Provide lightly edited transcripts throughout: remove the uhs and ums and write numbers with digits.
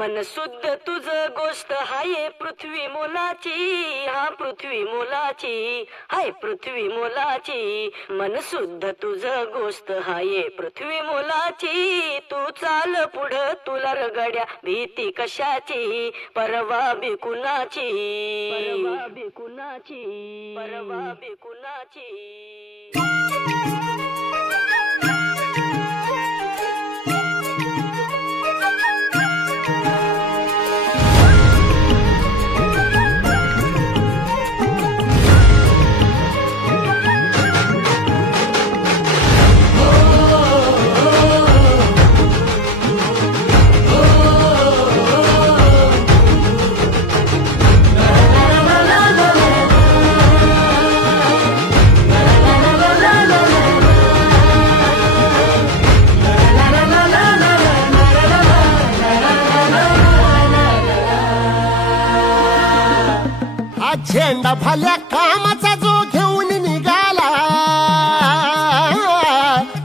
मन शुद्ध तुझ गोष्ट हाय पृथ्वी मोलाची, हा पृथ्वी मोलाची, हाय पृथ्वी मोलाची. मन शुद्ध तुझ गोष्ट हाय पृथ्वी मोलाची. तू चाल पुढं तुला रगड्या भीती कशाची, परवा बी कुणाची, परवा बी कुणाची, परवा बी कुणाची. झेंडा भल्या कामाचा जो घेऊन निघाला,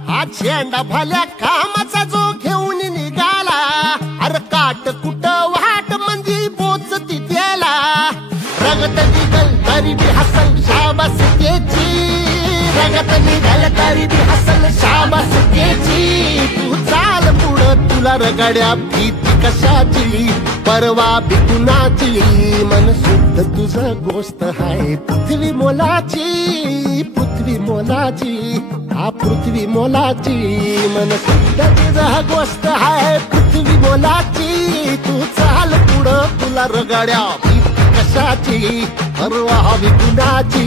हा झेंडा भल्या कामाचा जो घेऊन निघाला. अरे काट कुट वाट म्हणजे पोचती त्याला, रगत निघल तरी बी हसल शाबास त्याची, रगत निघल तरी बी हसल शाबास त्याची. तू चाल पुढं तुला रगड्या भीती कशाची, परवा बी कुणाची. मन शुद्ध तुझं गोष्ट हाय पृथ्वी मोलाची, पृथ्वी मोलाची, हा पृथ्वी मोलाची. मन शुद्ध तुझं गोष्ट हाय पृथ्वी मोलाची. तू चाल पुढं तुला रगड्या भीती कशाची, परवा बी कुणाची.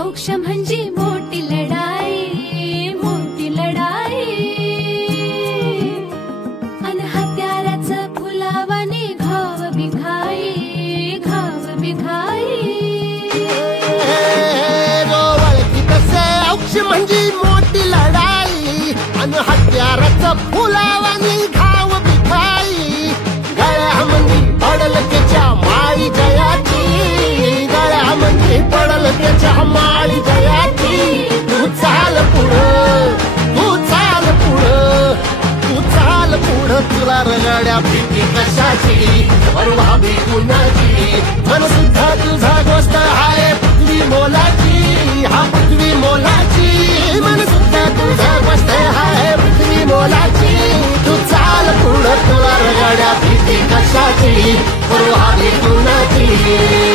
औक्ष म्हणजे मोठी लढाई, मोठी लढाई. अन हत्याराचं फुलावाने घाव बिघाई, घाव बिघाई. औक्ष म्हणजे मोठी लढाई, अन हत्याराचं फुलावाने घाव बिघाई. गळ्यामध्ये पडल त्याच्या माळी जयाची, गळ्यामध्ये पडल त्याच्या माळी जयाची. तू चाल पुढं, तू चाल पुढं, तू चाल पुढं तुला रगड्या भीती कशाची, परवा बी कुणाची. मन सुद्धा तुझा गोष्ट हाय पृथ्वी मोलाची, हा पृथ्वी मोलाची. मन सुद्धा तुझा गोष्ट हाय पृथ्वी मोलाची. तू चाल पुढं तुला रगड्या भीती कशाची, परवा बी कुणाची.